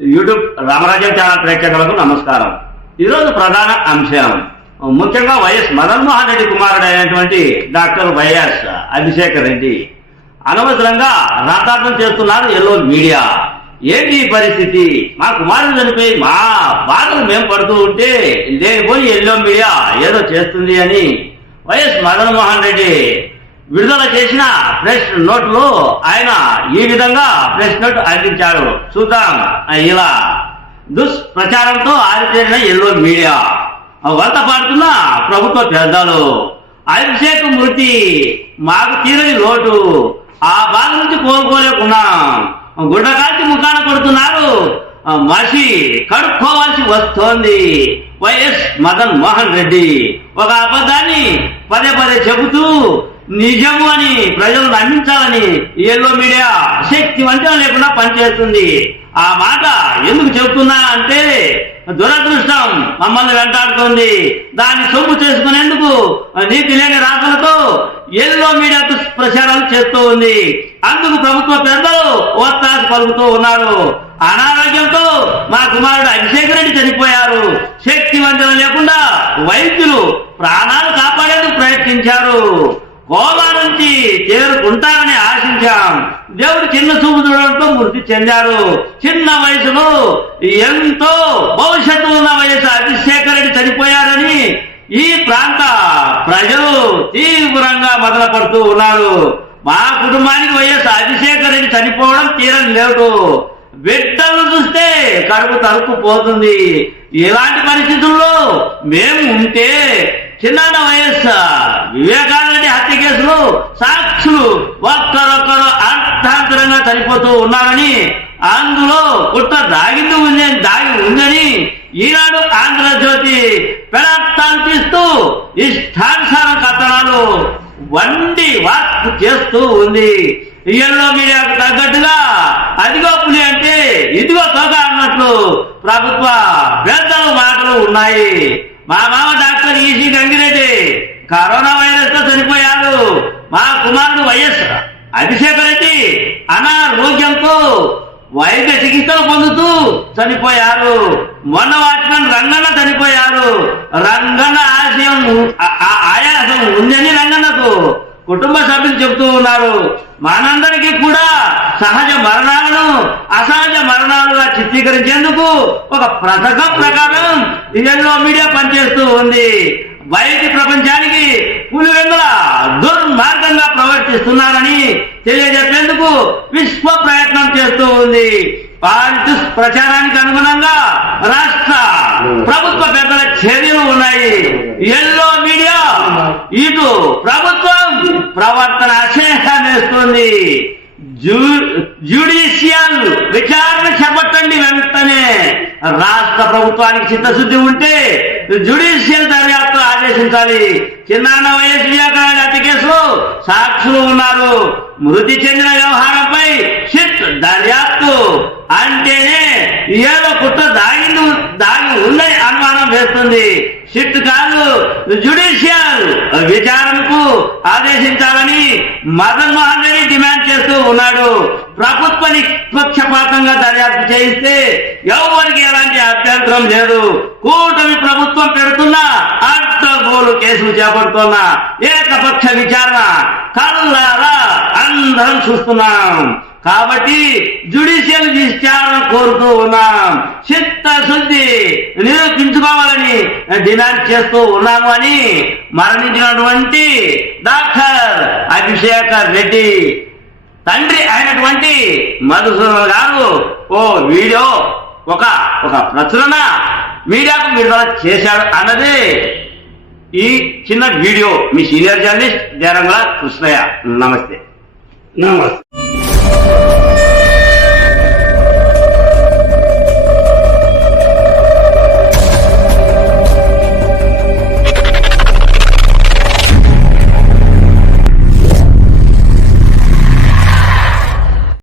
YouTube రామరాజ్యం channel ప్రేక్షకులకు నమస్కారం. ఈరోజు ప్రధాన అంశం ముఖ్యంగా వైఎస్ మదన్ మోహన్ రెడ్డి కుమారుడైనటువంటి డాక్టర్ వైఎస్ అభిషేక్ రెడ్డి అనవసరంగా రాతార్థం చేస్తున్నారు ఎల్లో మీడియా. ఏంటి ఈ పరిస్థితి? మా కుమారుడు చనిపోయి మా బాధలు మేము పడుతూ ఉంటే లేనిపోయి ఎల్లో మీడియా ఏదో చేస్తుంది అని వైఎస్ మదన్ మోహన్ రెడ్డి విడుదల చేసిన ప్రెస్ నోట్లో ఆయన ఈ విధంగా ప్రెస్ నోట్ అందించాడు. చూద్దాం. ఇలా దుష్ప్రచారంతో ఆరితేరిన ఎల్లో మీడియా వంత పాడుతున్న ప్రభుత్వ పెద్దలు, అభిషేక్ మృతి మాకు తీరని లోటు, ఆ బాధ నుంచి కోలుకోలేకున్నాం, గుడ్డకాల్చి ముఖాన కొడుతున్నారు, మసి కడుక్కోవాల్సి వస్తోంది. వైఎస్ మదన్ మోహన్ రెడ్డి ఒక అబద్ధాన్ని పదే పదే చెబుతూ నిజము అని ప్రజలు నమ్మించాలని ఎల్లో మీడియా శక్తివంతం లేకుండా పనిచేస్తుంది. ఆ మాట ఎందుకు చెబుతున్నా అంటే దురదృష్టం మమ్మల్ని వెంటాడుతోంది. దాన్ని సొమ్ము చేసుకునేందుకు నీతి లేని రాతలతో ఎల్లో మీడియా దుష్ప్రచారాలు చేస్తూ ఉంది. అందుకు ప్రభుత్వ పెద్దలు ఒత్తాసు పలుకుతూ ఉన్నారు. అనారోగ్యంతో మా కుమారుడు అభిషేక్ రెడ్డి చనిపోయారు. శక్తివంతం లేకుండా వైద్యులు ప్రాణాలు కాపాడేందుకు ప్రయత్నించారు. కోమా నుంచి చేరుకుంటారని ఆశించాం. దేవుడు చిన్న చూపు చూడడంతో మృతి చెందారు. చిన్న వయసులో ఎంతో భవిష్యత్తు ఉన్న వయసు అభిషేక్ రెడ్డి చనిపోయారని ఈ ప్రాంత ప్రజలు తీవ్రంగా మొదలుపడుతూ ఉన్నారు. మా కుటుంబానికి వైఎస్ అభిషేక్ రెడ్డి చనిపోవడం తీరని లేదు. బిడ్డలు చూస్తే కడుపు తరుక్కుపోతుంది. ఇలాంటి పరిస్థితుల్లో మేము ఉంటే చిన్న వయస్సు వివేకానంద హత్య కేసులో సాక్షులు ఒక్కరొక్కరు అర్థాంతరంగా చనిపోతూ ఉన్నారని, అందులో కుట్ర దాగి ఉందని ఈనాడు ఆంధ్రజ్యోతి పెడతాలు తీస్తూ ఇష్టానుసార కథనాలు వండి వార్త చేస్తూ ఉంది. ఎల్లో మీడియాకు తగ్గట్టుగా అదిగో పులి అంటే ఇదిగో తోక అన్నట్లు ప్రభుత్వ పెద్దల మాటలు ఉన్నాయి. మా మామ doctor EC Gangireddy corona virus తో చనిపోయారు. మా కుమారుడు వైఎస్ అభిషేక్ రెడ్డి అనారోగ్యంతో వైద్య చికిత్సలు పొందుతూ చనిపోయారు. మొన్న వాచ్మెన్ రంగన్న చనిపోయారు. రంగన్న ఆయాసం ఉందని రంగన్నకు కుటుంబ సభ్యులు చెబుతూ ఉన్నారు. మనందరికీ కూడా సహజ మరణాలను అసహజ మరణాలుగా చిత్రీకరించేందుకు ఒక పథకం ప్రకారం ఎల్లో మీడియా పనిచేస్తూ ఉంది. బయటి ప్రపంచానికి పులివెందుల దుర్మార్గంగా ప్రవర్తిస్తున్నారని తెలియజెప్పేందుకు విశ్వ ప్రయత్నం చేస్తూ ఉంది. వారి దుష్ప్రచారానికి అనుగుణంగా రాష్ట్ర ప్రభుత్వ పెద్దల చర్యలు ఉన్నాయి. ఎల్లో మీడియా ఇటు ప్రభుత్వం ప్రవర్తన అశేషం వేస్తుంది. జ్యుడిషియల్ విచారణ చేపట్టండి వెంటనే. రాష్ట్ర ప్రభుత్వానికి చిత్తశుద్ధి ఉంటే జ్యుడిషియల్ దర్యాప్తు ఆదేశించాలి. చిన్నాన్న వైఎస్ వివేకానంద హత్య కేసులో సాక్షులు ఉన్నారు. మృతి చెందిన వ్యవహారంపై సిట్ దర్యాప్తు అంటేనే ఏదో కుట్ర దాగి ఉందని అనుమానం వేస్తుంది. సిట్ కాదు, జ్యుడిషియల్ విచారణకు ఆదేశించాలని మదన్ మోహన్ రెడ్డి డిమాండ్ చేస్తూ ఉన్నాడు. ప్రభుత్వ నిష్పక్షపాతంగా దర్యాప్తు చేయిస్తే ఎవరికి ఎలాంటి అభ్యంతరం లేదు. కూటమి ప్రభుత్వం పెడుతున్న అడ్డగోలు కేసులు చేపడుతున్న ఏకపక్ష విచారణ కళ్ళారా అందరం చూస్తున్నాం. కాబట్టి జ్యుడిషియల్ విచారణ కోరుతూ ఉన్నాం. చిత్తశుద్ధి నిరూపించుకోవాలని డిమాండ్ చేస్తూ ఉన్నాము అని మరణించినటువంటి డాక్టర్ అభిషేక్ రెడ్డి తండ్రి అయినటువంటి మధుసూదన్ గారు ఓ వీడియో ఒక ప్రచురణ మీడియాకు విడుదల చేశాడు అన్నదే ఈ చిన్న వీడియో. మీ సీనియర్ జర్నలిస్ట్ దేరంగుల కృష్ణయ్య. నమస్తే.